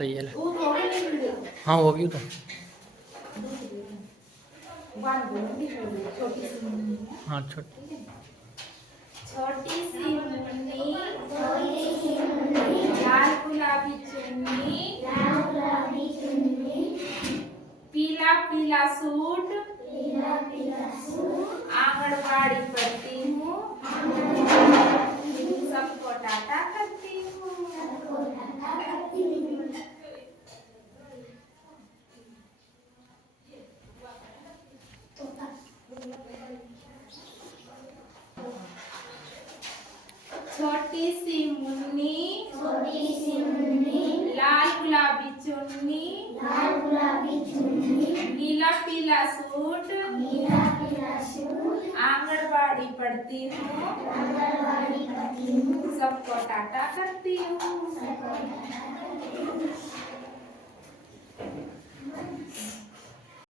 सही है। हाँ होगी तो। हाँ छोटी। छोटी सी मुन्नी लाल गुलाबी चुन्नी पीला पीला सूट आंगनबाड़ी पढ़ती हूँ सबको टाटा करती हूँ। छोटी सी मुन्नी लाल गुलाबी चुन्नी नीला पीला सूट आंगनबाड़ी पढ़ती हूँ सबको टाटा करती हूँ।